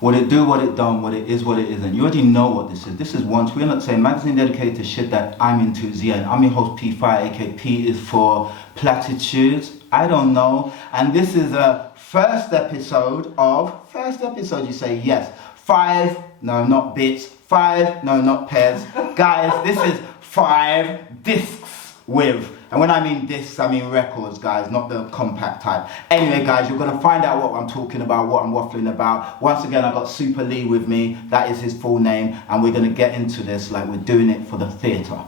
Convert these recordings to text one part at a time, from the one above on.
What it do, what it don't, what it is, what it isn't. You already know what this is. This is Once. We're not saying magazine dedicated to shit that I'm into. Yeah, I'm your host P Fire, aka P is for platitudes. I don't know. And this is a first episode. You say yes. 5, no, not bits. 5, no, not pairs. Guys, this is 5 discs with. And when I mean discs, I mean records, guys, not the compact type. Anyway, guys, you're going to find out what I'm talking about, what I'm waffling about. Once again, I've got Super Lee with me. That is his full name. And we're going to get into this like we're doing it for the theatre.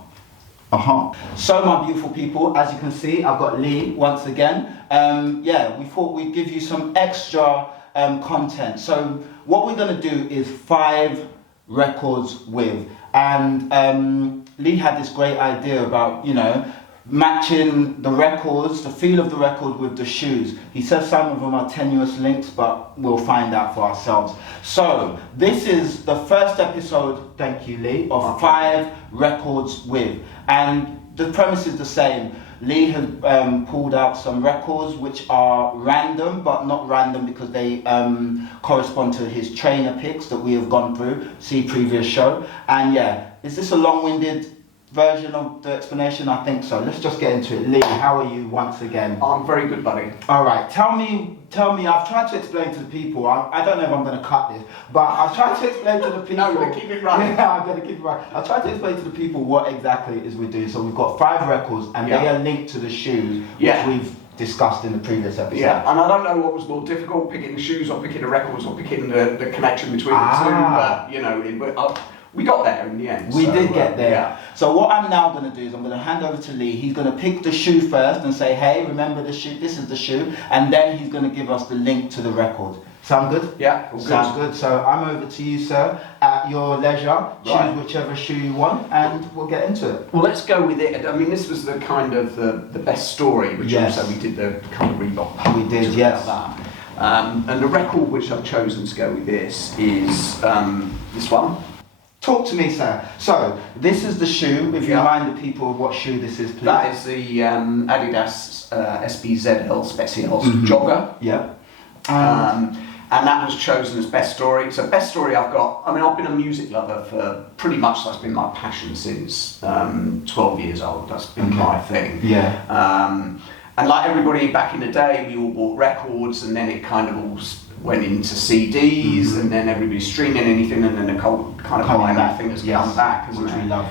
So, my beautiful people, as you can see, I've got Lee once again. We thought we'd give you some extra content. So, what we're going to do is 5 records with. And Lee had this great idea about, matching the records, the feel of the record with the shoes. He says some of them are tenuous links, but we'll find out for ourselves. So, this is the first episode, thank you Lee, of 5 records with. And the premise is the same. Lee has pulled out some records which are random, but not random because they correspond to his trainer picks that we have gone through, see previous show. And yeah, is this a long-winded version of the explanation? I think so. Let's just get into it. Lee, how are you once again? I'm very good, buddy. All right, tell me, I've tried to explain to the people, I don't know if I'm going to cut this, but I've tried to explain to the people. No, we're keep it running. Yeah, I'm going to keep it running. I've tried to explain to the people what exactly it is we're doing. So we've got 5 records and they are linked to the shoes, which we've discussed in the previous episode. Yeah, and I don't know what was more difficult, picking the shoes or picking the records or picking the connection between the two, but, we got there in the end. We did get there. Yeah. So what I'm now going to do is I'm going to hand over to Lee. He's going to pick the shoe first and say, hey, remember the shoe? This is the shoe. And then he's going to give us the link to the record. Sound good? Yeah, all Sounds good. So I'm over to you, sir, at your leisure. Choose whichever shoe you want and we'll get into it. Well, let's go with it. I mean, this was the kind of the best story, which also we did the kind of Reebok. We did, yes. And the record which I've chosen to go with this is this one. Talk to me, sir. So, this is the shoe. If you remind the people of what shoe this is, please. That is the Adidas SBZL Specials jogger. Yeah. And that was chosen as best story. So, best story I've got, I've been a music lover for pretty much, that's been my passion since 12 years old. That's been my thing. Yeah. And like everybody back in the day, we all bought records and then it kind of all went into CDs and then everybody's streaming anything and then the kind of vinyl thing has come back, which we love,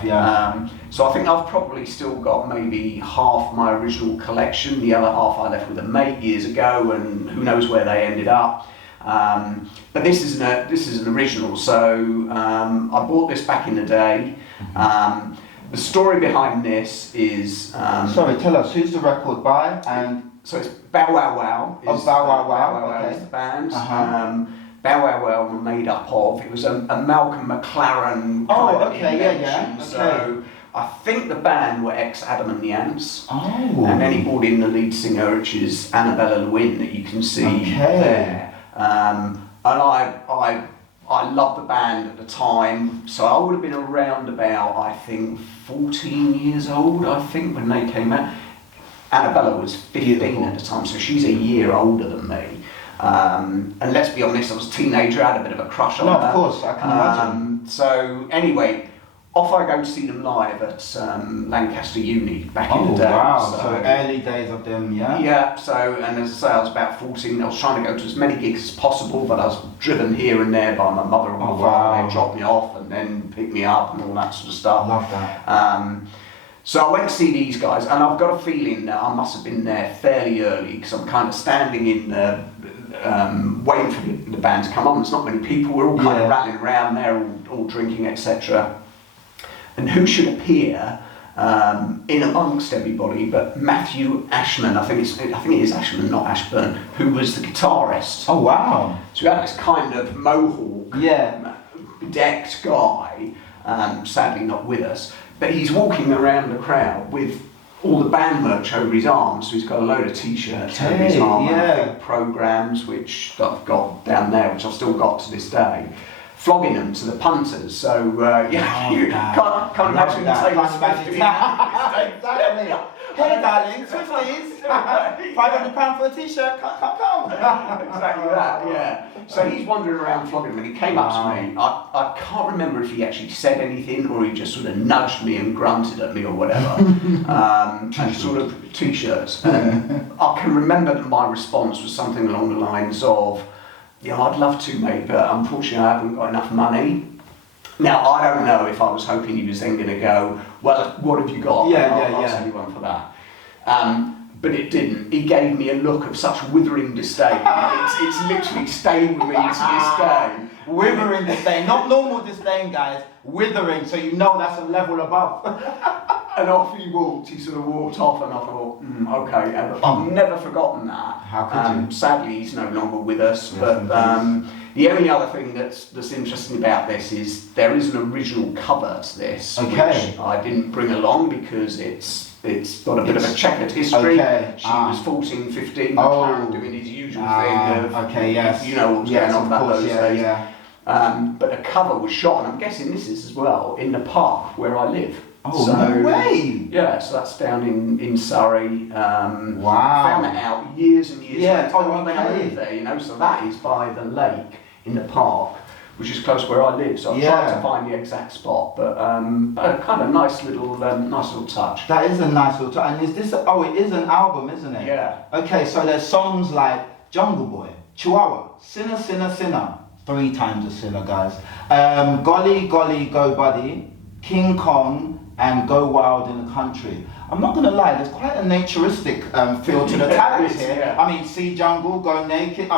so I think I've probably still got maybe half my original collection. The other half I left with a mate years ago and who knows where they ended up. But this is an original, so I bought this back in the day. The story behind this is... Sorry, tell us, who's the record by? And so it's Bow Wow Wow. Bow Wow Wow, is the band. Bow Wow Wow were made up of, it was a Malcolm McLaren kind of invention. So I think the band were ex-Adam and the Ants. And then he brought in the lead singer, which is Annabella Lewin, that you can see there. And I loved the band at the time, so I would have been around about, I think, 14 years old, when they came out. Annabella was 15 at the time, so she's a year older than me. And let's be honest, I was a teenager, I had a bit of a crush on her. No, of course, I can imagine. So anyway, off I go to see them live at Lancaster Uni back in the day. Wow, so early days of them, yeah? Yeah, and as I say, I was about 14, I was trying to go to as many gigs as possible, but I was driven here and there by my mother and my father. They dropped me off and then picked me up and all that sort of stuff. Love that. So I went to see these guys, and I've got a feeling that I must have been there fairly early, because I'm kind of standing in the, waiting for the band to come on. There's not many people, we're all kind of rattling around there, all drinking, etc. And who should appear in amongst everybody but Matthew Ashman, I think it is Ashman, not Ashburn, who was the guitarist. Oh wow! So we had this kind of mohawk, bedecked guy, sadly not with us, but he's walking around the crowd with all the band merch over his arm. So he's got a load of t-shirts over his arm, and I think programs which I've got down there, which I've still got to this day. flogging them to the punters. So you can't imagine the tables. Exactly. Hey darling, Swifties, £500 for a t-shirt, come. Exactly that, yeah. So he's wandering around flogging them, and he came up to me. I can't remember if he actually said anything or he just sort of nudged me and grunted at me or whatever. And sort of t-shirts. And I can remember that my response was something along the lines of, yeah, I'd love to, mate, but unfortunately I haven't got enough money. Now, I don't know if I was hoping he was then going to go, well, what have you got? I'll send you one for that. But it didn't. He gave me a look of such withering disdain. It's literally staying with me to this day. Withering disdain, not normal disdain, guys. Withering, so you know that's a level above. And off he walked. He sort of walked off, and I thought, okay. I've never forgotten that. How could you? Sadly, he's no longer with us. Yes, but the only other thing that's interesting about this is there is an original cover to this, which I didn't bring along because it's got a bit of a checkered history. She was 14, 15, McLaren doing his usual thing of, you know what's going on about those days. But a cover was shot, and I'm guessing this is as well, in the park where I live. Oh, so, no way! Yeah, so that's down in Surrey. Found it out years and years later when I lived there, you know, so that is by the lake in the park, which is close where I live. So I tried to find the exact spot, but a kind of nice little touch. That is a nice little touch. And is this? It is an album, isn't it? Yeah. Okay, so there's songs like Jungle Boy, Chihuahua, Sinner, Sinner, Sinner, 3 times a sinner, guys. Golly, Golly, Go Buddy, King Kong, and Go Wild in the Country. I'm not gonna lie, there's quite a naturistic feel to the tags here. Yeah. I mean, See Jungle, Go Naked.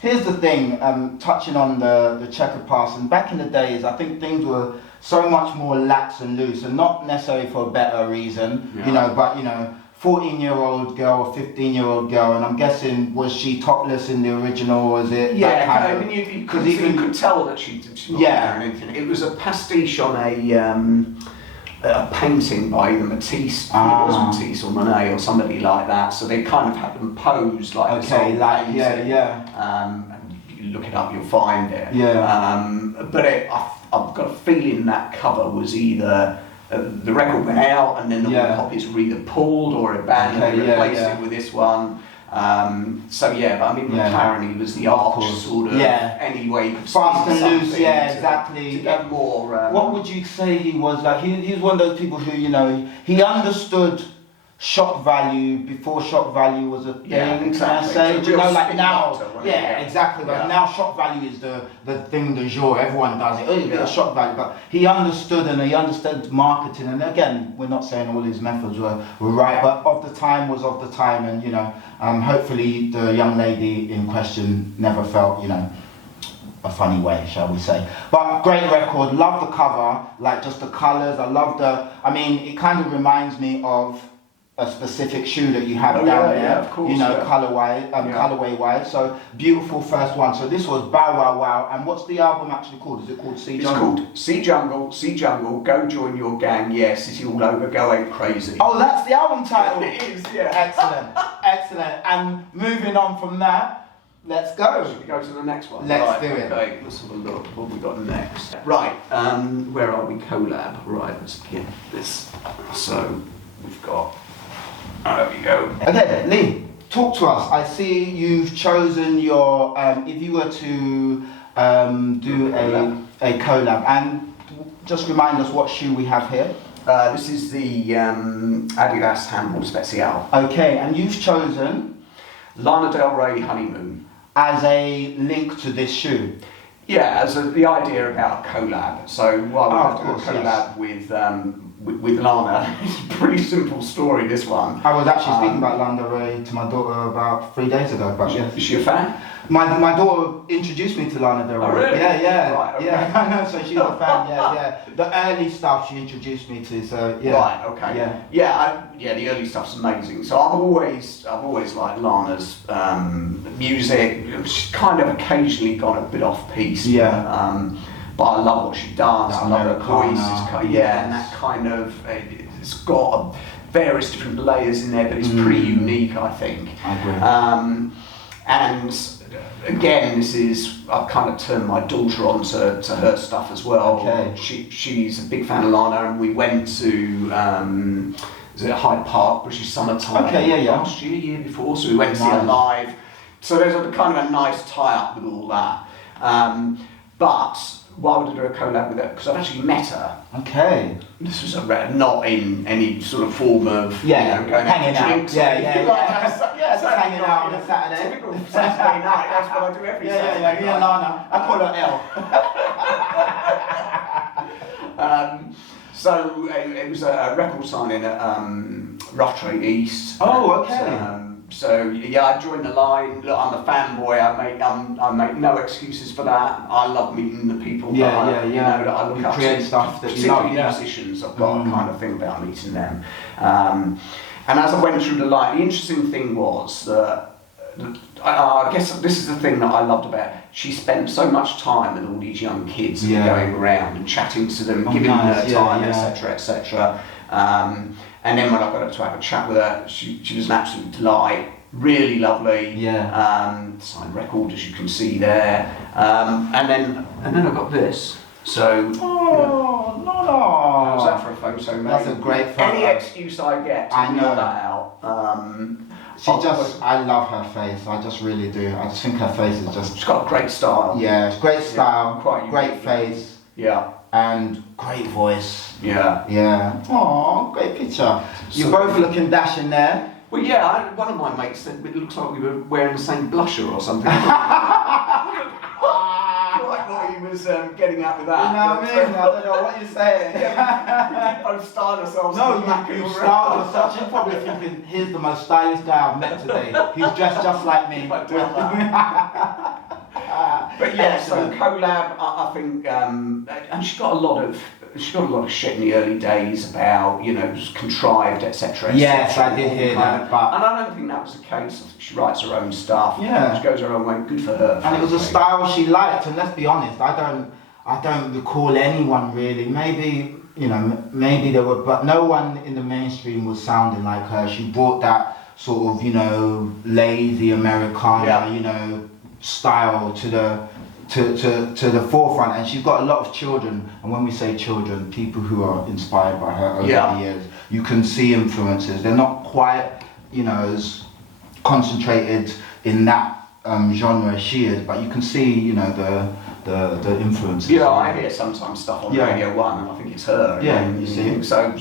Here's the thing, touching on the checkered past, and back in the days, I think things were so much more lax and loose, and not necessarily for a better reason, you know, but 14-year-old girl, 15-year-old girl, and I'm guessing, was she topless in the original, or is it that kind of... you could tell that she wasn't wearing anything. It was a pastiche on a painting by either Matisse, it was Matisse or Monet or somebody like that, so they kind of had them posed like this old painting. And you look it up, you'll find it. But I've got a feeling that cover was either the record went out and then the copies were either pulled or abandoned and replaced it with this one. But I mean, McLaren, he was the arch sort of, anyway, fast and loose, exactly. To get more. What would you say he was like? He was one of those people who, he understood shock value before shock value was a thing. Can I say? Do you know, like now? Exactly. Like now, shock value is the thing du jour. Everyone does it. Oh, you get a shock value, but he understood and he understood marketing. And again, we're not saying all his methods were right, but of the time was of the time, and hopefully the young lady in question never felt, a funny way, shall we say. But great record, love the cover, like just the colours, I love it kind of reminds me of a specific shoe that you have down there, of course, colorway wise. So beautiful first one. So this was Bow Wow Wow, and what's the album actually called? Is it called See Jungle? It's called See Jungle, Go Join Your Gang, yes, it's all over, go ape crazy. Oh, that's the album title. It is, yeah. Excellent. And moving on from that, let's go. Should we go to the next one? Let's do it. Okay, let's have a look. What have we got next? Right, where are we? Collab. Right, let's get this. So we've got. There we go. Okay, Lee, talk to us. I see you've chosen your. If you were to do a collab, and just remind us what shoe we have here. This is the Adidas Handball Special. Okay, and you've chosen Lana Del Rey Honeymoon as a link to this shoe. Yeah, as the idea about a collab. So while we have to do a collab with Lana, it's a pretty simple story, this one. I was actually speaking about Lana Del Rey to my daughter about 3 days ago. But is she a fan? My daughter introduced me to Lana Del Rey. Oh, really? Yeah. Right, okay. Yeah, so she's a fan, yeah. The early stuff she introduced me to, so yeah. Right, okay. Yeah, the early stuff's amazing. So I've always liked Lana's music. She's kind of occasionally gone a bit off piece. Yeah. But I love what she does. I love her voice. And that kind of, it's got various different layers in there, but it's pretty unique, I think. I agree. And again, I've kind of turned my daughter on to her stuff as well. Okay. She's a big fan of Lana, and we went to is it Hyde Park, British Summertime last year before, so we went to see her live. So there's a kind of a nice tie-up with all that. But why would I do a collab with her? Because I've actually met her. Okay. This was not in any sort of form of going hanging out. Drinks Hanging out on a Saturday. Typical Saturday night. That's what I do every Saturday night. Yeah, Lana. I call her L. So it was a record signing at Rough Trade East. Oh, okay. So yeah, I joined the line. Look, I'm a fanboy. I make no excuses for that. I love meeting the people that I look up to. Create stuff that you love. Particularly musicians. I've got a kind of thing about meeting them. And as I went through the line, the interesting thing was that I guess this is the thing that I loved about her. She spent so much time with all these young kids going around and chatting to them, giving them her time, etc., etc. And then when I got up to have a chat with her, she was an absolute delight, really lovely. Signed record, as you can see there. And then I got this. So. No. How's that for a photo, mate? That's a great photo. Any excuse I get to put that out. I love her face. I just really do. I just think her face is just. She's got great style. Yeah, it's great style. Quite great face. Yeah. And great voice. Yeah. Yeah. Oh, great picture. You're both looking dashing there. Well, yeah. One of my mates said it looks like we were wearing the same blusher or something. Like what he was getting at with that. You know what I mean? I don't know what you're saying. We both styled ourselves. No, you styled yourself. You're probably thinking, here's the most stylish guy I've met today. He's dressed just like me. But yeah, so collab, I think, and she got a lot of shit in the early days about, contrived, etc. Yes, I did hear that. But and I don't think that was the case. I think she writes her own stuff. Yeah. She goes her own way. Good for her. And it was a style she liked. And let's be honest, I don't recall anyone really. Maybe there were, but no one in the mainstream was sounding like her. She brought that sort of, lazy Americana, style to the forefront, and she's got a lot of children, and when we say children, people who are inspired by her over the years, you can see influences. They're not quite as concentrated in that genre as she is, but you can see the influences. I hear sometimes stuff on Radio 1 and I think it's her. Yeah, you see. So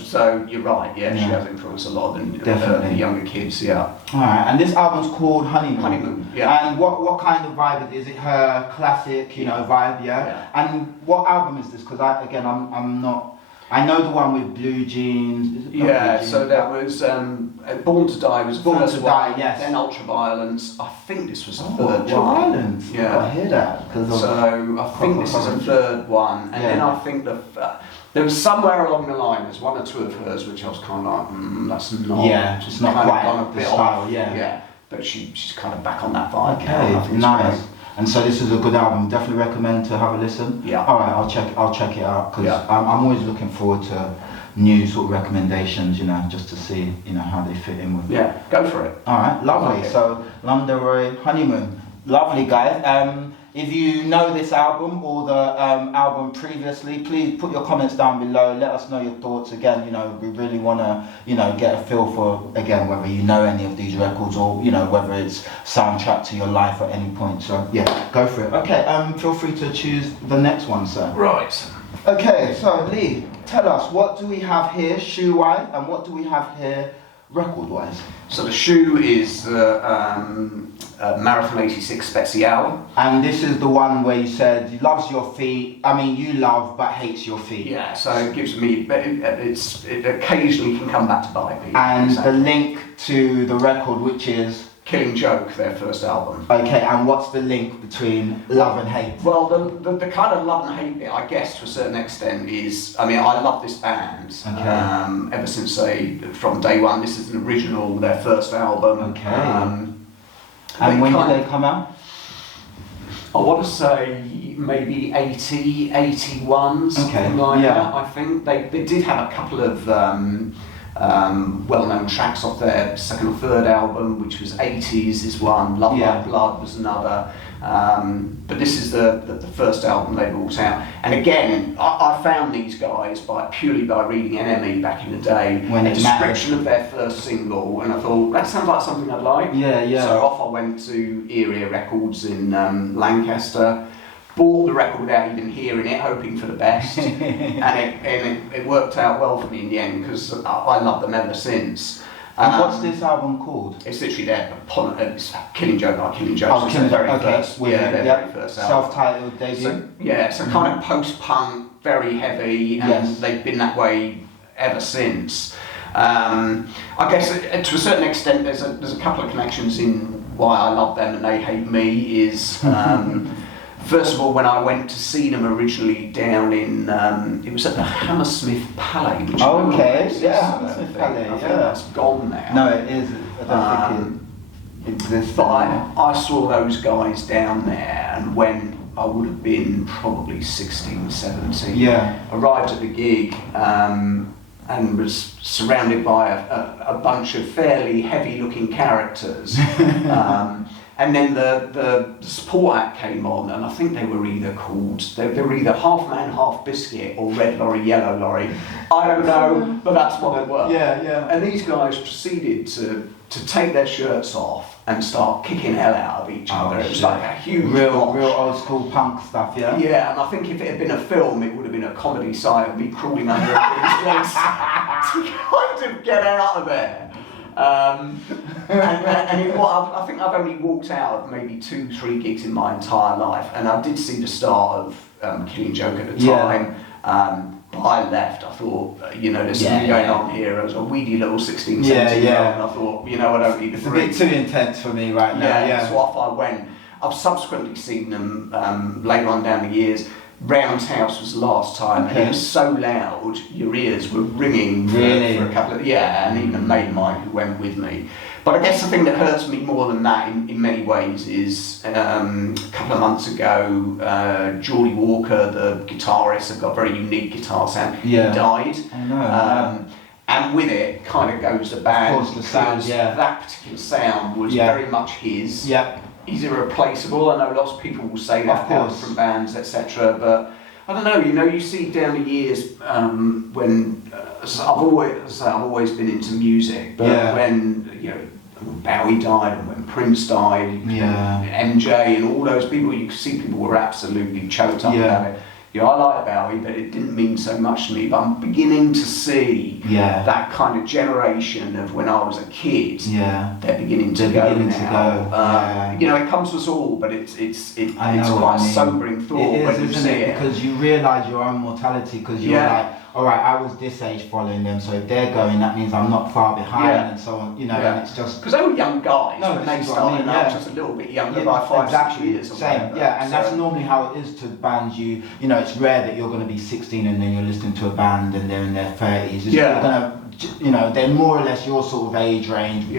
you're right, she has influenced a lot of the younger kids, Alright, and this album's called Honeymoon. Honeymoon, yeah. And what kind of vibe is it? Her classic, vibe, yeah? And what album is this? Because I'm not. I know the one with Blue Jeans. So that was Born to Die was Born first to one, Die, yes. Then Ultraviolence. I think this was the third one. Ultraviolence. Yeah, I hear that. So I think this is the third one, and then I think there was somewhere along the line. There's one or two of hers which I was kind of like, that's not. Yeah, it's not quite the style. Yeah, but she's kind of back on that vibe. Okay, nice. And so this is a good album. Definitely recommend to have a listen. Yeah. All right, I'll check it out because I'm always looking forward to new sort of recommendations. Just to see how they fit in with. Yeah, go for it. All right, lovely. Okay. So Lana Del Rey, Honeymoon, lovely guys. If you know this album or the album previously, please put your comments down below. Let us know your thoughts. Again, we really want to, get a feel for, again, whether you know any of these records or, whether it's soundtrack to your life at any point. So, yeah, go for it. Okay, feel free to choose the next one, sir. Right. Okay, so Lee, tell us, what do we have here shoe-wise and what do we have here record-wise? So the shoe is the Marathon 86 Special. And this is the one where you said he loves your feet. I mean, you love but hates your feet. Yeah, so it gives me, it occasionally can come back to bite me. And the link to the record, which is? Killing Joke, their first album. Okay, and what's the link between love and hate? Well, the kind of love and hate bit, I guess, to a certain extent is, I love this band. Okay. Ever since from day one, this is an original, their first album. Okay. And when did they come out? I want to say maybe 80, 81, something like that, I think. They did have a couple of well-known tracks off their second or third album, which was 80s is one, Love Like Blood was another. But this is the first album they brought out. And again, I found these guys purely by reading NME back in the day, when a description of their first single, and I thought, that sounds like something I'd like. So off I went to Area Records in Lancaster, bought the record without even hearing it, hoping for the best, and it worked out well for me in the end, because I love them ever since. And what's this album called? It's literally it's Killing Joke by Killing Joke. Oh, Killing Joke, okay. Their very first album. Self-titled debut? So kind of post-punk, very heavy, and they've been that way ever since. I guess to a certain extent there's a couple of connections in why I love them and they hate me is... First of all, when I went to see them originally down in, it was at the Hammersmith Palais, which Hammersmith Palais, I think that's gone now. No, it is. I don't think it exists. But I saw those guys down there, and when I would have been probably 16, 17, arrived at the gig and was surrounded by a bunch of fairly heavy-looking characters. And then the support act came on, and I think they were either Half Man, Half Biscuit or Red Lorry, Yellow Lorry. I don't know, but that's what they were. And these guys proceeded to take their shirts off and start kicking hell out of each other. It was like a huge real old school punk stuff, Yeah, and I think if it had been a film, it would have been a comedy site of me crawling under everybody's legs to kind of get out of there. And I think I've only walked out of maybe 2-3 gigs in my entire life, and I did see the start of Killing Joke at the time. But I left. I thought, there's something going on here. I was a weedy little 16, 17 year old, and I thought, I don't need the three. It's a bit too intense for me right now. So off I went. I've subsequently seen them later on down the years. Roundhouse was the last time, and it was so loud, your ears were ringing for a couple of... and even a mate of mine who went with me. But I guess the thing that hurts me more than that in many ways is a couple of months ago, Geordie Walker, the guitarist, had got a very unique guitar sound. He died. I know. And with it kind of goes the band. Of course, the sound, that particular sound was very much his. He's irreplaceable. I know lots of people will say that about different bands, etc. But I don't know. You see down the years when I've always been into music, but when Bowie died and when Prince died, MJ and all those people, you could see people were absolutely choked up about it. I like Bowie, but it didn't mean so much to me. But I'm beginning to see that kind of generation of when I was a kid. They're beginning to go now. It comes to us all, but it's quite a sobering thought when you see it. Because you realise your own mortality. Because you're like, all right, I was this age following them, so if they're going, that means I'm not far behind, and so on. And it's just because they were young guys when they started. I was just a little bit younger by 5-6 years. Same, and that's normally how it is to bands. It's rare that you're going to be 16 and then you're listening to a band and they're in their 30s. You're gonna, they're more or less your sort of age range.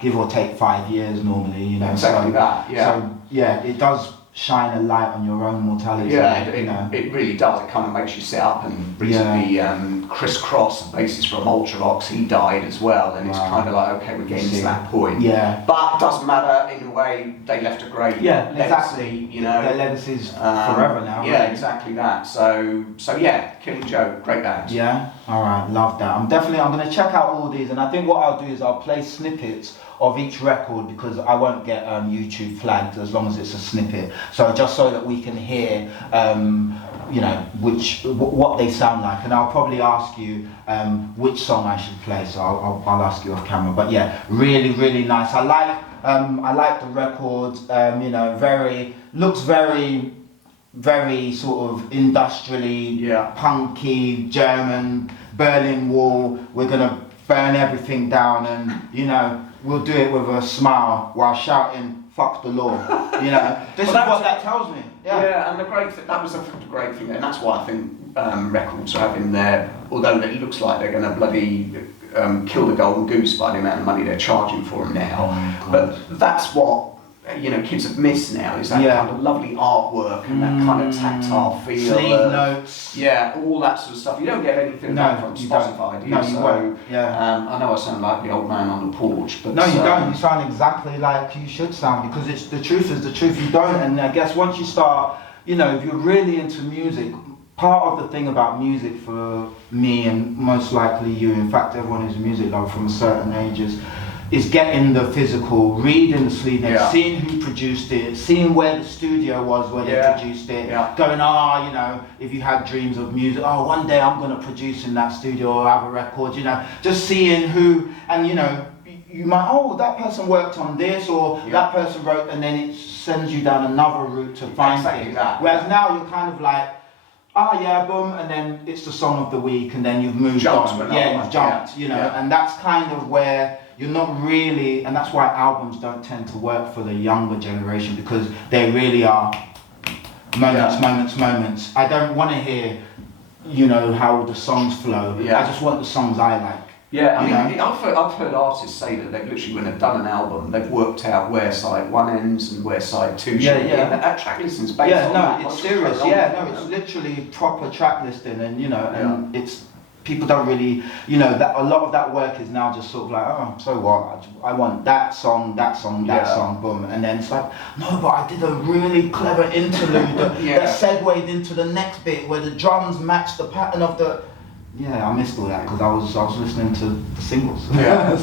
Give or take 5 years normally. Exactly that. So it does shine a light on your own mortality. It really does. It kind of makes you sit up. And recently, Chris Cross, the bassist from Ultravox, he died as well, and it's kind of like, okay, we're getting to that point. But it doesn't matter. In a way, they left a great legacy. Exactly. Their legacy's forever now. Exactly that. So Killing Joke, great band. All right, love that. I'm going to check out all these, and I think what I'll do is I'll play snippets of each record because I won't get YouTube flagged as long as it's a snippet. So just so that we can hear, what they sound like, and I'll probably ask you which song I should play. So I'll ask you off camera. But really, really nice. I like the record. Looks very sort of industrially punky, German, Berlin Wall. We're gonna burn everything down, and we'll do it with a smile while shouting "fuck the law." This is what that tells me. And that was a great thing, and that's why I think records are having their. Although it looks like they're going to bloody kill the golden goose by the amount of money they're charging for them now, but that's what kids have missed now is that kind of lovely artwork and that kind of tactile feel. Sleeve notes. Yeah, all that sort of stuff. You don't get anything of that from Spotify, do you? No, you won't. Yeah. I know I sound like the old man on the porch, but no, you don't. You sound exactly like you should sound, because it's the truth is the truth. You don't, and I guess once you start, if you're really into music, part of the thing about music for me and most likely you, in fact everyone who's a music lover from a certain age, is getting the physical, reading the sleeve notes, seeing who produced it, seeing where the studio was where they produced it, going, if you had dreams of music, one day I'm going to produce in that studio or have a record, just seeing who, and you might, that person worked on this, or that person wrote, and then it sends you down another route to find things. Whereas now you're kind of like, boom, and then it's the song of the week, and then you've moved on. You've jumped, and that's kind of where you're not really, and that's why albums don't tend to work for the younger generation, because they really are moments. I don't want to hear, how the songs flow. I just want the songs I like. Yeah, I mean, I've heard artists say that they've literally, when they've done an album, they've worked out where side 1 ends and where side 2 should be. And that track listing's based on that. It's serious. It's literally proper track listing, and and it's, people don't really, that a lot of that work is now just sort of like, so what? I want that song, boom, and then it's like, no, but I did a really clever interlude that segued into the next bit where the drums match the pattern of the. I missed all that because I was listening to the singles.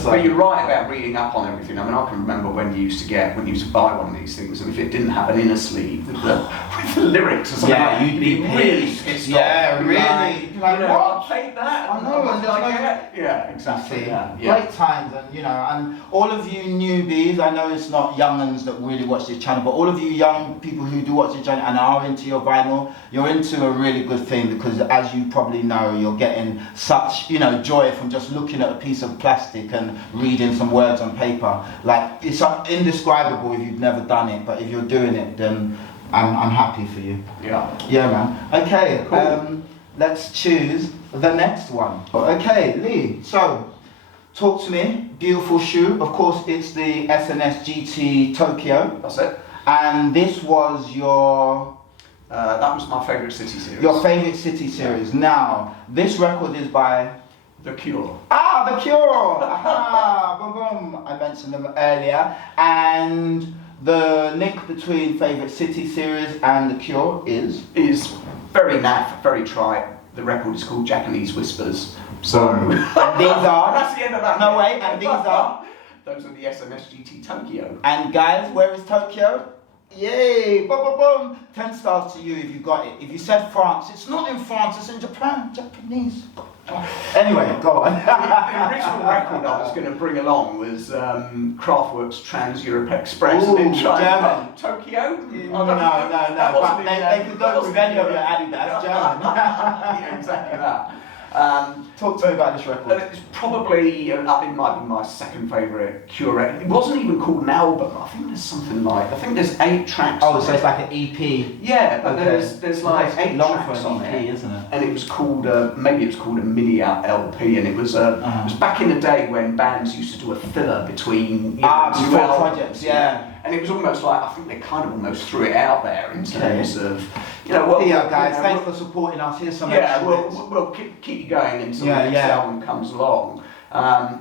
But you're right about reading up on everything. I mean, I can remember when you used to buy one of these things, and if it didn't have an inner sleeve with the lyrics or something, you'd be really pissed off. Really. What? I played that. I know, and exactly. Great times, and all of you newbies. I know it's not young'uns that really watch this channel, but all of you young people who do watch this channel and are into your vinyl, you're into a really good thing, because as you probably know, you're getting such joy from just looking at a piece of plastic and reading some words on paper. Like, it's indescribable if you've never done it, but if you're doing it, then I'm happy for you. Man. Okay, cool. Let's choose the next one. Okay, Lee, so talk to me. Beautiful shoe. Of course, it's the SNS GT Tokyo. That's it. And this was your... that was my favourite City series. Your favourite City series. Now, this record is by... The Cure. The Cure! Boom, boom. I mentioned them earlier. And the link between favourite City series and The Cure is very naff, very trite. The record is called Japanese Whispers. So... and these are... That's the end of that. No, wait, and these are... Those are the SMS GT Tokyo. And guys, where is Tokyo? Yay! Boom, boom, boom! 10 stars to you if you got it. If you said France, it's not in France, it's in Japan. Japanese. Anyway, go on. The original record I was going to bring along was Kraftwerk's Trans-Europe Express. German. Tokyo? No. But they could go with any of your Adidas, German. Exactly that. Talk to me about this record. It's probably, it might be my second favourite Cure record. It wasn't even called an album. I think there's 8 tracks. So it's like an EP. Yeah, but there's like 8 tracks on EP, there, isn't it? And it was called maybe it was called a mini LP, and it was it was back in the day when bands used to do a filler between two projects. And it was almost like, I think they kind of almost threw it out there in terms of, guys, thanks for supporting us. Here's some we'll keep you going until the next album comes along.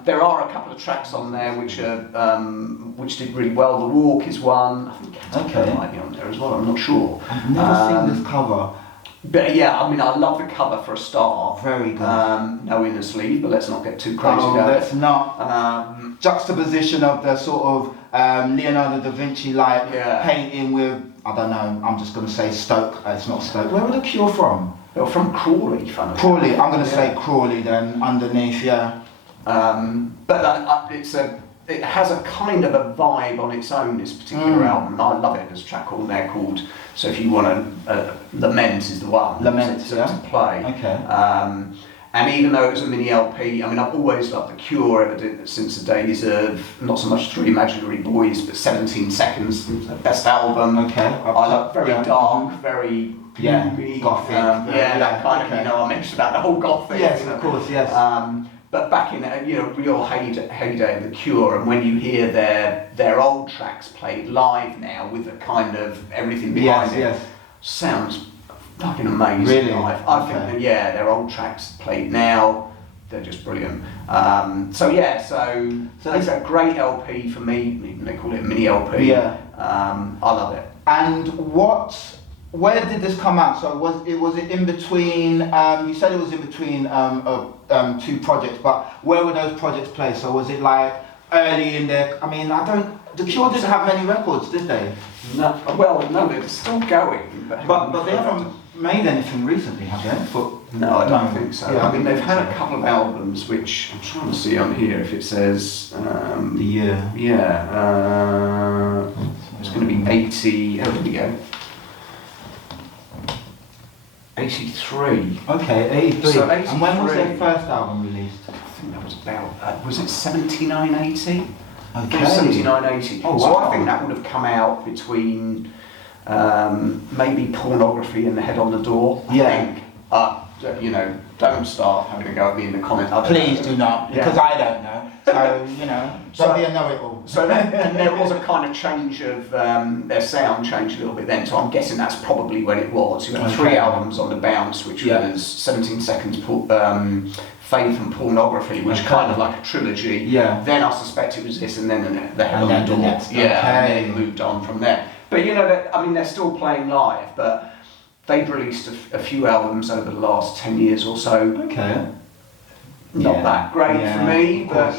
There are a couple of tracks on there which did really well. The Walk is one. I think Caterpillar might be on there as well. I'm not sure. I've never seen this cover. But I mean, I love the cover for a start. Very good. No inner sleeve, but let's not get too crazy about it. Let's not. Juxtaposition of the sort of Leonardo da Vinci like painting with, I don't know, I'm just going to say Stoke. It's not Stoke. Where were the Cure from? They were from Crawley, Crawley, I'm going to say Crawley then, underneath, But it has a kind of a vibe on its own, this particular album. I love it. There's a track on there called, so if you want to, Lament is the one to play. Okay. And even though it was a mini LP, I mean, I've always loved The Cure since the days of, not so much Three Imaginary Boys, but 17 Seconds, the best album. Okay. I love very dark, very gloomy. Gothic. That kind of, I mentioned about the whole goth thing. Yes, of course, yes. But back in real heyday of the Cure, and when you hear their old tracks played live now with the kind of everything behind it, sounds fucking amazing. Really? Live. I think that their old tracks played now, they're just brilliant. So it's a great LP for me. They call it a mini LP. Yeah. I love it. And where did this come out? So was it in between? You said it was in between two projects, but where were those projects placed? So was it like early in their? I mean, The Cure didn't have many records, did they? No. Well, no, they're still going. But they haven't made anything recently, have they? No, I don't think so. Yeah, I mean, they've had a couple of albums, which I'm trying to see on here if it says the year. Yeah, it's going to be 80. Oh, here we go. 83. Okay, 83. So 83. And when was their first album released? I think that was about, was it 79, 80? Okay. 79, 80. Oh, wow. So I think that would have come out between maybe Pornography and The Head on the Door. I think. Don't start having a go at me in the comments. Please do not, because I don't know. So, don't be a know-it-all. So and there was a kind of change of, their sound changed a little bit then, so I'm guessing that's probably when it was. You had 3 albums on the bounce, which was 17 Seconds, Faith and Pornography, which kind of like a trilogy. Yeah. Then I suspect it was this, and then The Head on the Door. Next. And then moved on from there. But they're still playing live, but they've released a few albums over the last 10 years or so. Okay. Not that great for me, but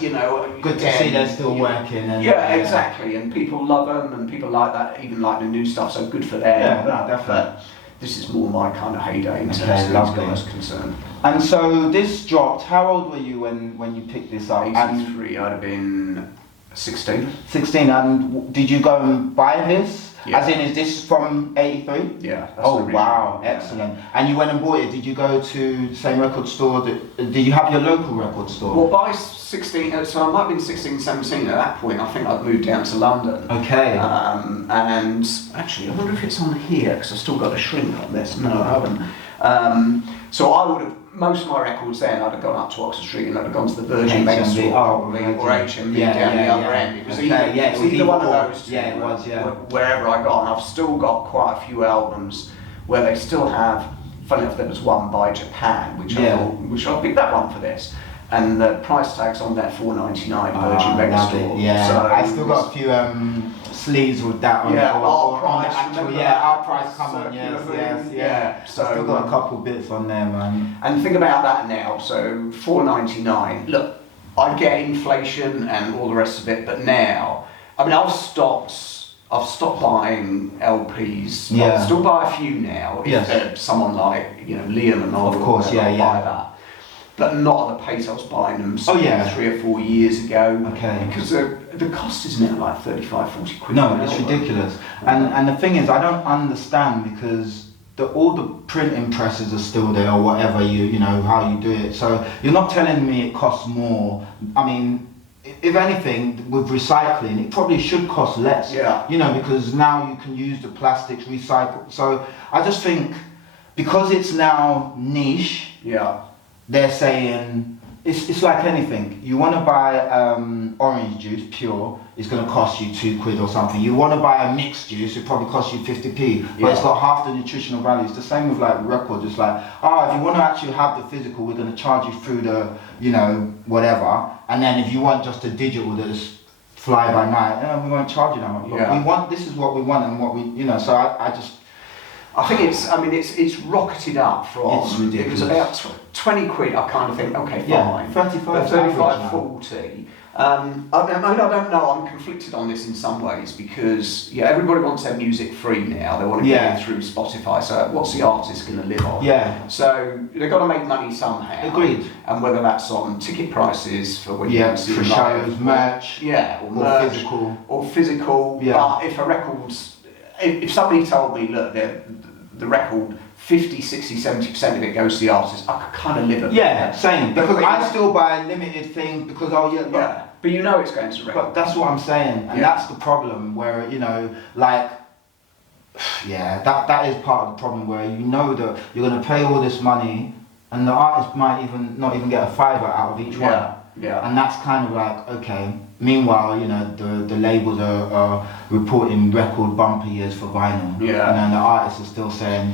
good to see they're still working. And, exactly, and people love them, and people like that, even like the new stuff. So good for them. Yeah, definitely. But this is more my kind of heyday in terms of these guys concerned. And so this dropped. How old were you when you picked this up? 83. I'd have been 16. 16. And did you go and buy this? Yeah. As in, is this from 83? Yeah. Oh wow, excellent. And you went and bought it. Did you go to the same record store? Did you have your local record store? Well, by 16, so I might have been 16, 17 at that point. I think I'd moved down to London. Okay. And actually, I wonder if it's on here, because I've still got a shrink on this. No, I haven't. So I would have, most of my records then, I'd have gone up to Oxford Street and I'd have gone to the Virgin Mega store probably, or HMV down the other end. It was either one of those two. Yeah, it was, wherever I got, and I've still got quite a few albums where they still have, funny enough, there was one by Japan, which I thought, I picked that one for this. And the price tag's on there, $4.99 Virgin Mega store. Yeah, so I still got a few sleeves with that on. Our price come on, yes. So I still got a couple bits on there, man. And think about that now. So $4.99. Look, I get inflation and all the rest of it, but now, I mean, I've stopped buying LPs. Yeah. I'll still buy a few now. If they're someone like Liam and all. Of course, I'll buy that. But not at the pace I was buying them 3 or 4 years ago. Okay. Because the cost is now like 35, 40 quid. No, it's ridiculous. And the thing is, I don't understand because all the printing presses are still there or whatever how you do it. So you're not telling me it costs more. I mean, if anything, with recycling, it probably should cost less. Yeah. Because now you can use the plastics recycled. So I just think because it's now niche. Yeah. They're saying it's like anything. You want to buy orange juice pure, it's going to cost you 2 quid or something. You want to buy a mixed juice, it probably costs you 50p, but it's got half the nutritional value. It's the same with like records. It's like, if you want to actually have the physical, we're going to charge you through the whatever, and then if you want just a digital that's fly by night, we won't charge you that much. But we want, this is what we want and what we so I think it's rocketed up from, it's ridiculous. It was about 20 quid, I kind of think, okay, fine. 35, 40. I don't know, I'm conflicted on this in some ways because, everybody wants their music free now. They want to get it through Spotify, so what's the artist going to live on? Yeah. So they've got to make money somehow. Agreed. And whether that's on ticket prices for when you see for shows, merch. Or physical. Yeah. But if a record's, if somebody told me, look, the record, 50, 60, 70% of it goes to the artist, I could kind of live at that. Same. Because I still buy limited things because, but you know it's going to the record. But that's what I'm saying. And that's the problem where, that is part of the problem where that you're going to pay all this money and the artist might even not even get a fiver out of each one. Yeah. And that's kind of like, okay. Meanwhile, you know, the labels are reporting record bumper years for vinyl. Yeah. And then the artist is still saying,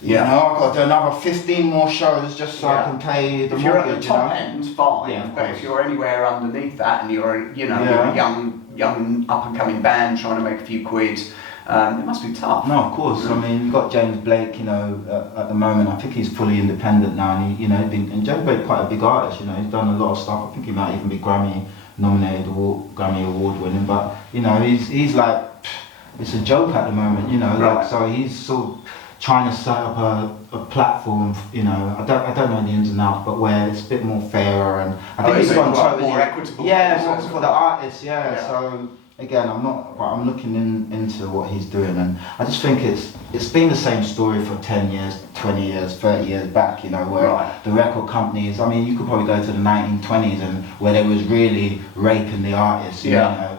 you know, I've got to do another 15 more shows just so I can pay the mortgage. If you're at the top end, fine. Yeah, but if you're anywhere underneath that and you're, you know, you're a young up and coming band trying to make a few quid, it must be tough. No, of course. I mean, you've got James Blake, you know, at the moment. I think he's fully independent now, and and James Blake's quite a big artist. You know, he's done a lot of stuff. I think he might even be Grammy nominated or Grammy award winning. But you know, he's like, it's a joke at the moment. You know, like, so he's sort of trying to set up a platform. You know, I don't know the ins and outs, but where it's a bit more fairer, and I think he's gone totally more equitable. Yeah, more for the artists. Yeah. So. Again, I'm looking into what he's doing, and I just think it's been the same story for 10 years, 20 years, 30 years back, you know, where the record companies, I mean, you could probably go to the 1920s and where they was really raping the artists, you know,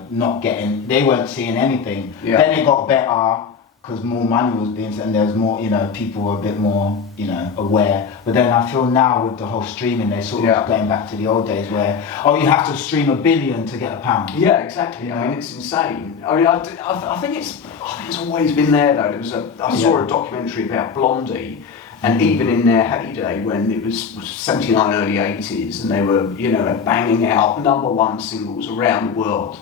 they weren't seeing anything. Then it got better because more money was being spent and there's more, you know, people were a bit more, you know, aware. But then I feel now with the whole streaming, they're sort of going back to the old days where, you have to stream 1 billion to get £1. Yeah, exactly. You know? I mean, it's insane. I mean, I think it's always been there though. I saw a documentary about Blondie, and even in their heyday when it was 79, early 80s, and they were, you know, banging out #1 singles around the world.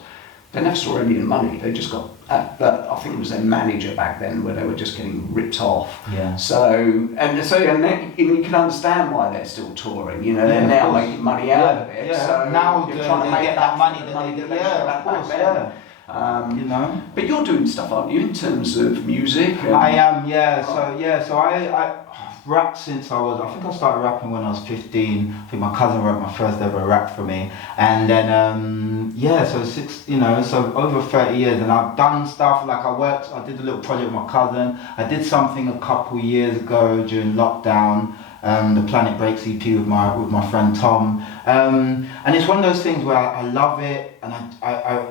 They never saw any money. They just got, but I think it was their manager back then where they were just getting ripped off. Yeah. So you can understand why they're still touring. You know, they're now making money out of it. Yeah. So now you're trying to get that money that they got back then. You know. But you're doing stuff, aren't you, in terms of music? I am, yeah. So I rapped since I think I started rapping when I was 15. I think my cousin wrote my first ever rap for me, and then so over 30 years, and I've done stuff like I did a little project with my cousin. I did something a couple years ago during lockdown. The Planet Breaks EP with my friend Tom, and it's one of those things where I love it, and I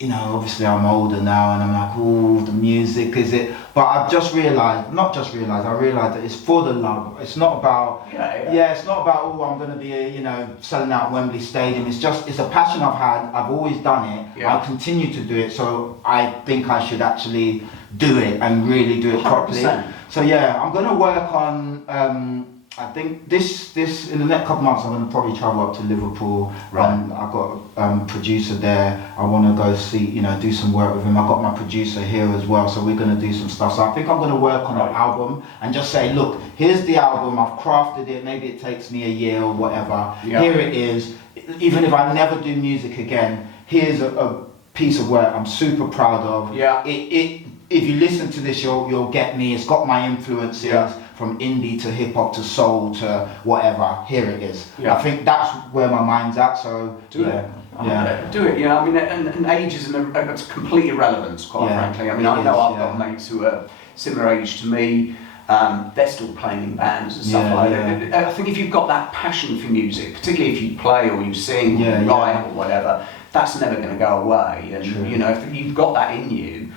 you know, obviously I'm older now and I'm like, oh, the music, is it? But I've just realised, I realised that it's for the love. It's not about, it's not about, I'm going to be, you know, selling out Wembley Stadium. It's a passion I've had. I've always done it. Yeah. I'll continue to do it. So I think I should actually do it and really do it 100%. Properly. So yeah, I'm going to work on, I think this in the next couple of months I'm going to probably travel up to Liverpool. I've got a producer there. I want to go see, you know, do some work with him. I've got my producer here as well, so we're going to do some stuff. So I think I'm going to work on an album and just say, look, here's the album. I've crafted it. Maybe it takes me a year or whatever. Yeah. Here it is. Even if I never do music again, here's a piece of work I'm super proud of. Yeah. If you listen to this, you'll get me. It's got my influences. Yeah. From indie to hip hop to soul to whatever, here it is. Yeah. I think that's where my mind's at. So do it. Yeah, I mean, and age is a complete irrelevance, quite frankly. I mean, I know I've got mates who are similar age to me. They're still playing in bands and stuff like that. I think if you've got that passion for music, particularly if you play or you sing or you write or whatever, that's never going to go away. And you know, if you've got that in you.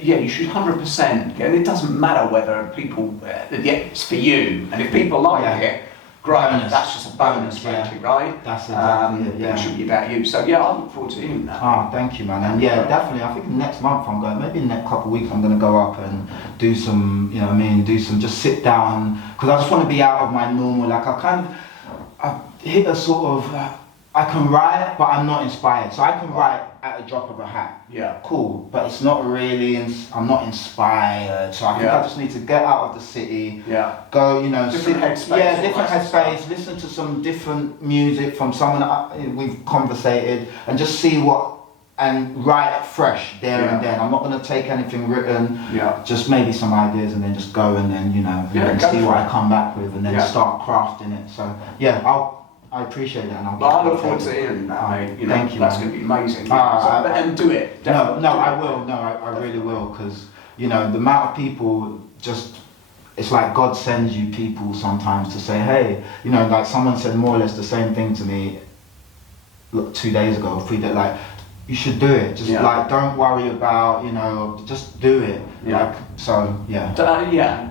Yeah, you should 100%. And it doesn't matter whether people, it's for you. And if people like it, great. Bonus. That's just a bonus, frankly, right? That's exactly it. It should be about you. So yeah, I look forward to hearing that. Thank you, man. And definitely. I think next month I'm going. Maybe in the next couple of weeks I'm going to go up and do some. You know what I mean? Just sit down because I just want to be out of my normal. Like I hit a sort of. I can write, but I'm not inspired. So I can write at a drop of a hat. Yeah. Cool, but it's not really, I'm not inspired. So I think I just need to get out of the city. Yeah. Go, you know, different headspace. Yeah, different headspace. Listen to some different music from someone that we've conversated and just see and write fresh there and then. I'm not going to take anything written. Yeah. Just maybe some ideas and then just go and then, you know, and see what I come back with and then start crafting it. So yeah, I appreciate that, and I look forward to hearing that, mate. You know, thank you. That's going to be amazing. And do it. Definitely. No, I will. No, I really will, because you know the amount of people it's like God sends you people sometimes to say, hey, you know, like someone said more or less the same thing to me 2 days ago, 3 days, like. You should do it. Just like don't worry about, you know, just do it. Yeah. Like, so yeah.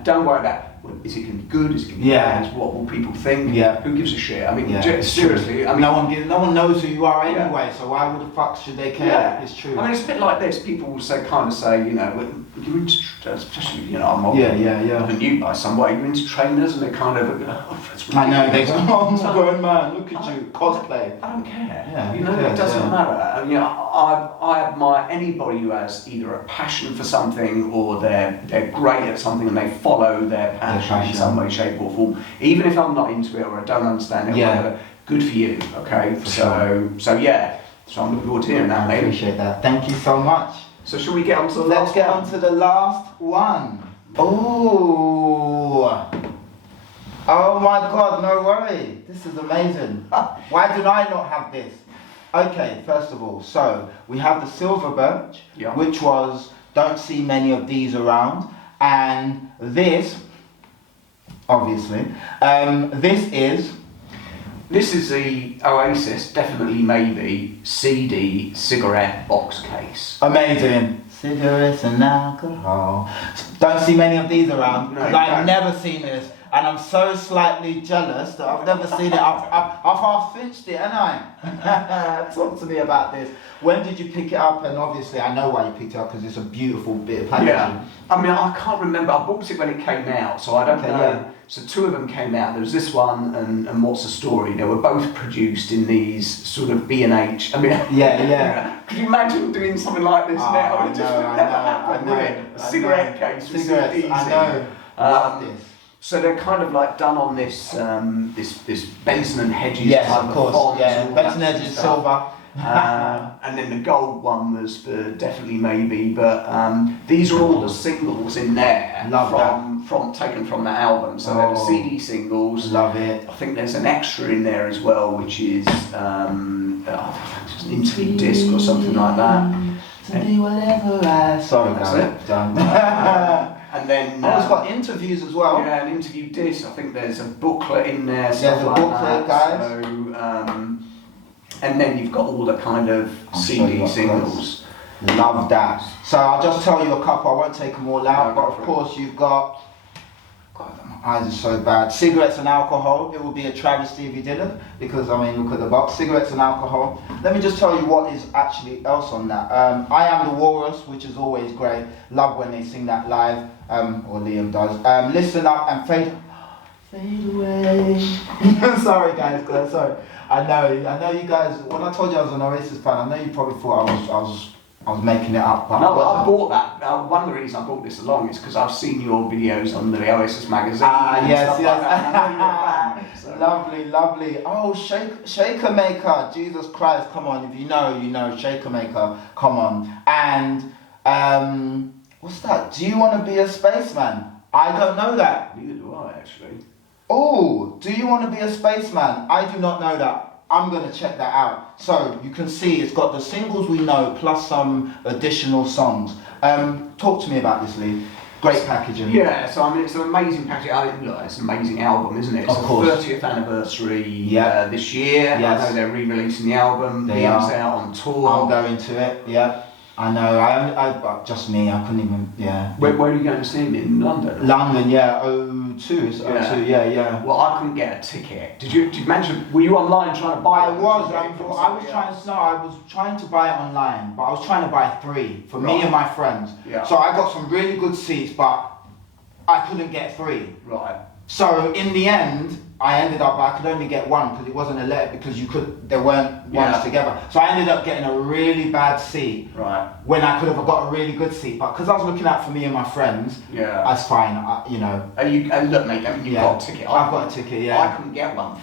Don't worry about. well, is it going to be good? Is it going to be bad? What will people think? Who gives a shit? I mean, seriously. I mean, no one knows who you are anyway, so why would the fuck should they care? Yeah. It's true. I mean, it's a bit like this. People will kind of say, you know, you're into, especially, you know, I'm not new by some way. You're into trainers, and they kind of go, oh, that's ridiculous. I know, they go, oh, I'm grown man, look at you, cosplay. I don't care. Yeah, you know, it doesn't matter. And, you know, I admire anybody who has either a passion for something or they're great at something and they follow their passion in some way, shape or form. Even if I'm not into it or I don't understand it or whatever, good for you, okay? So I'm looking forward to hearing that, mate. I appreciate that. Thank you so much. So should we get on to the last one? Let's get on to the last one. Oh my God, no worry. This is amazing. Why did I not have this? Okay, first of all, so we have the silver birch, which was, don't see many of these around, and this, obviously, this is the Oasis, definitely maybe, CD cigarette box case. Amazing. Cigarettes and alcohol. Don't see many of these around, because I've never seen this. And I'm so slightly jealous that I've never seen it. I've half-finched it, haven't I? Talk to me about this. When did you pick it up? And obviously I know why you picked it up, because it's a beautiful bit of packaging. Yeah. I mean, I can't remember. I bought it when it came out, so I don't know. Yeah. So two of them came out. There was this one and What's the Story. They were both produced in these sort of B&H. I mean, could you imagine doing something like this now? I know. A cigarette case with CDs. I know. Love this. So they're kind of like done on this this Benson and Hedges type of font. Yeah, Benson and Hedges silver. And then the gold one was for definitely maybe, but these are all the singles in there from taken from that album. So they're the CD singles. Love it. I think there's an extra in there as well, which is just an interview disc or something like that. To be whatever I... Sorry, that's it. Done. And then it's got interviews as well. Yeah, an interview disc. I think there's a booklet in there. There's a booklet, guys. So, and then you've got all the kind of CD singles. Love that. So I'll just tell you a couple. I won't take them all out, but of course you've got. God, my eyes are so bad. Cigarettes and alcohol. It would be a travesty if you didn't, because I mean, look at the box. Cigarettes and alcohol. Let me just tell you what is actually else on that. I Am the Walrus, which is always great. Love when they sing that live. Or Liam does. Listen Up and Fade Away. Sorry guys, sorry. I know you guys, when I told you I was an Oasis fan, I know you probably thought I was making it up. But no, I bought that. One of the reasons I brought this along is because I've seen your videos on the Oasis magazine. Yes. Like that, and I know you're a fan, so. Lovely. Oh, Shaker Maker. Jesus Christ, come on. If you know Shaker Maker. Come on. And what's that? Do you want to be a spaceman? I don't know that. Neither do I, actually. Oh, do you want to be a spaceman? I do not know that. I'm going to check that out. So you can see it's got the singles we know plus some additional songs. Talk to me about this, Lee. Great packaging. Yeah, so I mean, it's an amazing packaging. I mean, look, it's an amazing album, isn't it? It's of course. 30th anniversary this year. Yes. I know they're re-releasing the album. Liam's out on tour. I'm going to it, yeah. I know, I just me, I couldn't even, Where are you going to see him? In London? London, yeah, O2, yeah. Well, I couldn't get a ticket. Did you manage, were you online trying to buy it? I was trying to buy it online, but I was trying to buy 3 for me and my friends. Yeah. So I got some really good seats, but I couldn't get 3. Right. So in the end, I could only get 1 because it wasn't a letter because there weren't ones together. So I ended up getting a really bad seat. Right. When I could have got a really good seat, but because I was looking out for me and my friends, that's fine. And look, mate, you've got a ticket. I've got a ticket. Yeah. I couldn't get one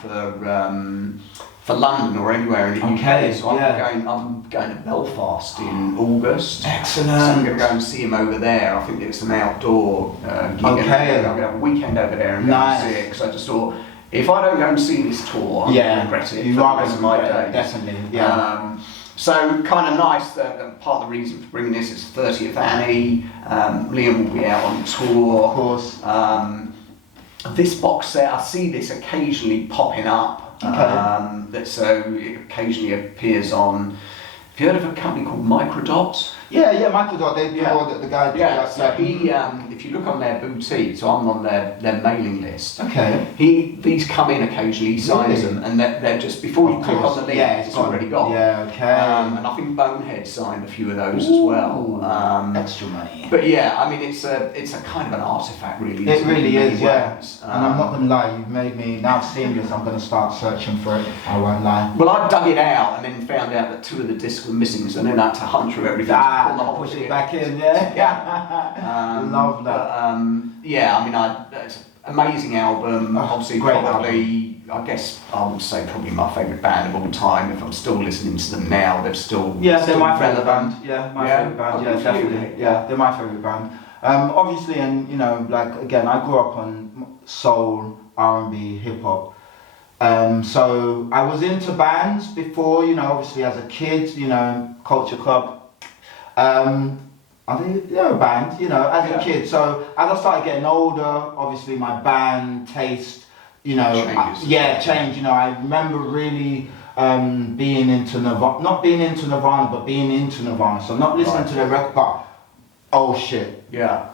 for London or anywhere in the UK. So I'm going to Belfast in August. Excellent. So I'm going to go and see him over there. I think it's an outdoor gig. I'm going to have a weekend over there and go and see it because I just thought, if I don't go and see this tour, I'm going to regret it for the rest of my days. Definitely, yeah. So kind of nice that part of the reason for bringing this is 30th Annie. Liam will be out on tour. Of course. This box set, I see this occasionally popping up. That so it occasionally appears on. Have you heard of a company called Microdots? Yeah, Michael Dot, the guy. Yeah, so he, if you look on their boutique, so I'm on their mailing list. Okay. These come in occasionally, he signs them, and they're just, before you click on the link, it's already gone. Yeah, okay. And I think Bonehead signed a few of those as well. Extra money. But yeah, I mean, it's a kind of an artifact, really. It really is, yeah. Ways. And I'm not going to lie, you've made me, now seeing this, I'm going to start searching for it, I won't lie. Well, I dug it out and then found out that 2 of the discs were missing, so then I had to hunt through everything. Push it back in, yeah. Love that. But, yeah, I mean, it's an amazing album. Obviously, great probably, I guess I would say probably my favourite band of all time. If I'm still listening to them now, they're still they're my favourite relevant. band. Yeah, my favourite band. Yeah, definitely. Yeah, they're my favourite band. Obviously, and you know, like again, I grew up on soul, R&B, hip hop. So I was into bands before, you know, obviously as a kid, you know, Culture Club. I think they're a band, you know, as a kid. So as I started getting older, obviously my band taste, you know, changed. You know, I remember really being into Nirvana, not being into Nirvana, but being into Nirvana. So not listening to their record, but oh shit,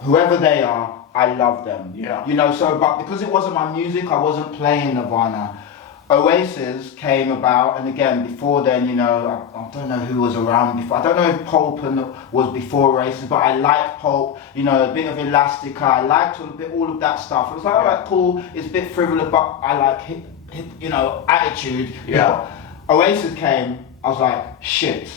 whoever they are, I love them. Yeah. You know, so but because it wasn't my music, I wasn't playing Nirvana. Oasis came about, and again, before then, you know, I don't know who was around before. I don't know if Pulp was before Oasis, but I liked Pulp, you know, a bit of Elastica. I liked all of that stuff. It was like, alright, cool, it's a bit frivolous, but I like hip, you know, attitude. Yeah. You know. Oasis came, I was like, shit,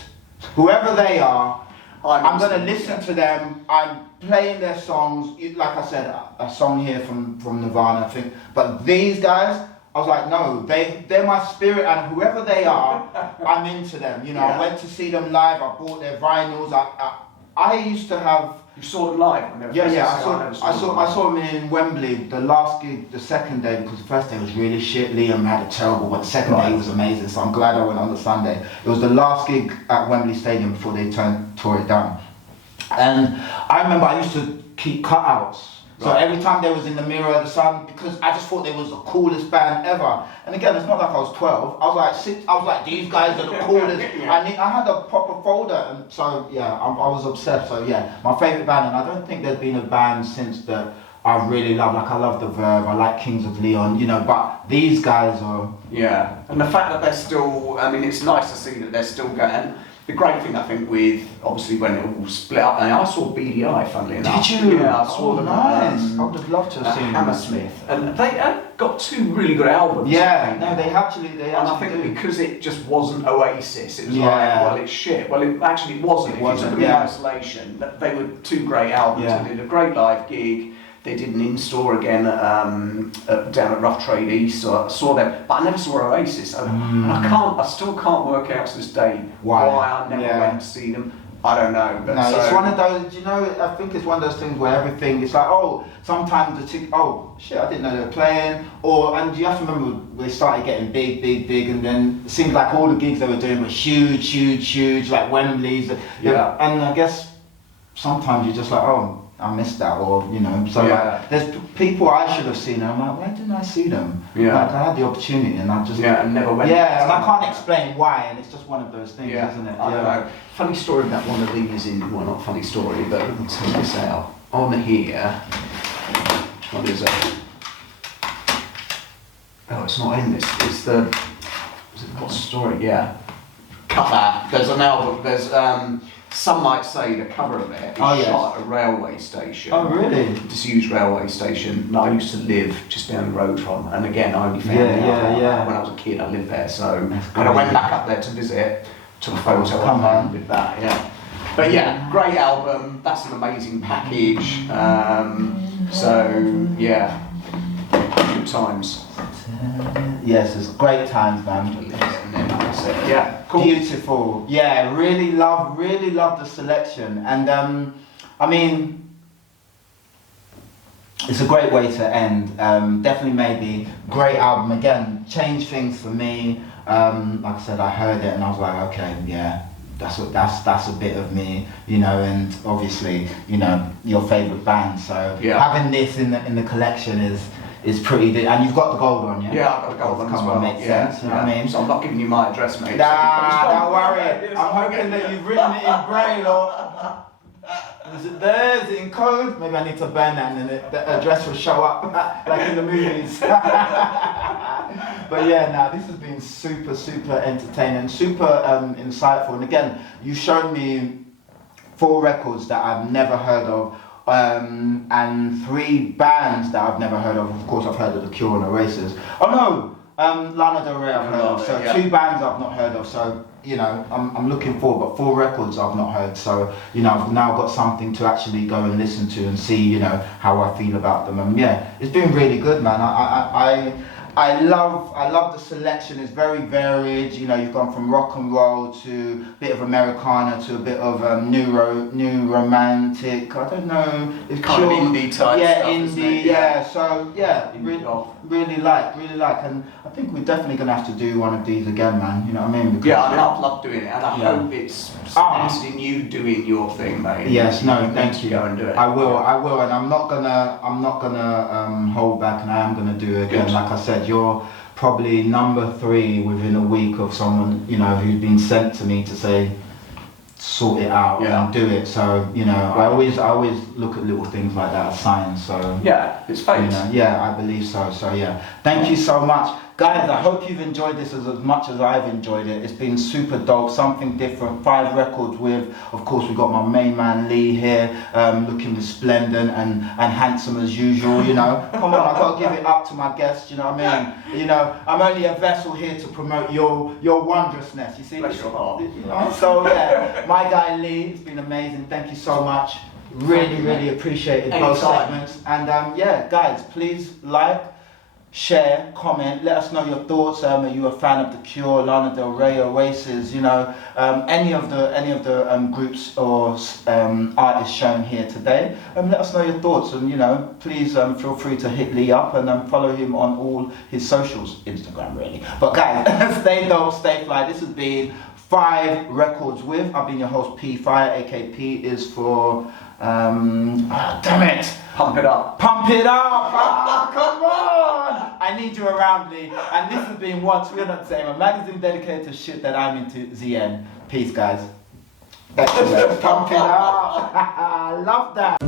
whoever they are, I'm going to listen to them. I'm playing their songs. Like I said, a song here from Nirvana, I think. But these guys, I was like, no, they're my spirit, and whoever they are, I'm into them. You know, I went to see them live. I bought their vinyls. I used to have. You saw them live when they were I saw them in Wembley. The last gig, the second day, because the first day was really shit. Liam had a terrible, but the second day was amazing. So I'm glad I went on the Sunday. It was the last gig at Wembley Stadium before they tore it down. And I remember I used to keep cutouts. So every time they was in the mirror of the sun, because I just thought they was the coolest band ever. And again, it's not like I was 12. I was like 6. I was like, these guys are the coolest. I had a proper folder, and so yeah, I was obsessed. So yeah, my favorite band, and I don't think there's been a band since that I really love. Like I love The Verve, I like Kings of Leon, you know. But these guys are and the fact that they're still. I mean, it's nice to see that they're still going. The great thing I think with obviously when it all split up, and I saw BDI, funnily enough. Did you? Yeah, I saw them. Nice. I would have loved to have seen Hammersmith, and they got 2 really good albums. Yeah, no, they actually and I think because it just wasn't Oasis, it was like, well, it's shit. Well, it wasn't. It wasn't. In isolation, they were 2 great albums. They did a great live gig. They did an in-store again down at Rough Trade East, so I saw them, but I never saw Oasis. And I still can't work out to this day why I never went to see them. I don't know. But no, it's one of those, you know, I think it's one of those things where everything, it's like, oh, sometimes oh, shit, I didn't know they were playing, and you have to remember, they started getting big, and then it seemed like all the gigs they were doing were huge, like Wembley's. And I guess sometimes you're just like, oh, I missed that, or you know, so like, there's people I should have seen, and I'm like, why didn't I see them? Like I had the opportunity, and I just and never went. And I can't explain why, and it's just one of those things, isn't it? I don't know. Funny story about one of these well, not funny story, but I'll tell this out. On here, what is it? Oh, it's not in this. It's the. What's the story? Yeah. Cut that. There's an album. There's some might say the cover of it is shot at a railway station. Oh, really? Disused railway station that I used to live just down the road from. And again, I only found out when I was a kid. I lived there, so when I went back up there to visit, took a photo of it with that. But yeah, great album. That's an amazing package. So yeah, good times. Yes, it's great times, man. Yeah, cool. Beautiful. Yeah, really love the selection, and I mean, it's a great way to end. Definitely maybe great album again. Changed things for me. Like I said, I heard it and I was like, okay, yeah. That's a bit of me, you know, and obviously, you know, your favourite band. So having this in the collection is, is pretty. And you've got the gold one, yeah? Yeah, I've got the gold one as Come well. on, makes sense. You know what I mean? So I'm not giving you my address, mate. Nah, don't worry. I'm hoping that you've written it in braille or. Is it there? Is it in code? Maybe I need to burn that and then the address will show up like in the movies. But yeah, this has been super entertaining, super insightful. And again, you showed me 4 records that I've never heard of, and 3 bands that I've never heard of. Of course, I've heard of The Cure and Oasis. Oh no, Lana Del Rey I've heard of. So 2 bands I've not heard of. So you know, I'm looking forward, but 4 records I've not heard. So you know, I've now got something to actually go and listen to and see, you know, how I feel about them. And yeah, it's been really good, man. I love the selection. It's very varied. You know, you've gone from rock and roll to a bit of Americana to a bit of new romantic. I don't know. It's kind of indie type yeah, stuff. Indie. Yeah. So yeah, really like. And I think we're definitely gonna have to do one of these again, man. You know what I mean? Because, I love doing it, and I hope it's in you doing your thing, mate. Yes, no, thank you. Go and do it. I will, and I'm not gonna hold back, and I am gonna do it again. Good. Like I said, you're probably number 3 within a week of someone, you know, who's been sent to me to say, sort it out and do it. So you know, I always look at little things like that as signs. So yeah, it's fate. You know, yeah, I believe so. So yeah, thank you so much, guys. I hope you've enjoyed this as much as I've enjoyed it. It's been super dope, something different. 5 records with, of course, we've got my main man Lee here, looking resplendent and handsome as usual. You know, come on, I've got to give it up to my guests. You know what I mean? You know, I'm only a vessel here to promote your wondrousness. You see? Bless your heart. You know? So yeah, my guy Lee, it's been amazing. Thank you so much. Really appreciated both segments. And yeah, guys, please like, share, comment, let us know your thoughts. Are you a fan of The Cure, Lana Del Rey, Oasis, you know, any of the groups or artists shown here today? Let us know your thoughts, and you know, please feel free to hit Lee up and follow him on all his socials, Instagram really. But guys, stay dope, stay fly. This has been 5 records with. I've been your host P Fire, aka P is for damn it. Pump it up. Pump it up! Come on! I need you around, Lee. And this has been Once We're Not the Same, a magazine dedicated to shit that I'm into, ZN. Peace, guys. Pump it up! I love that.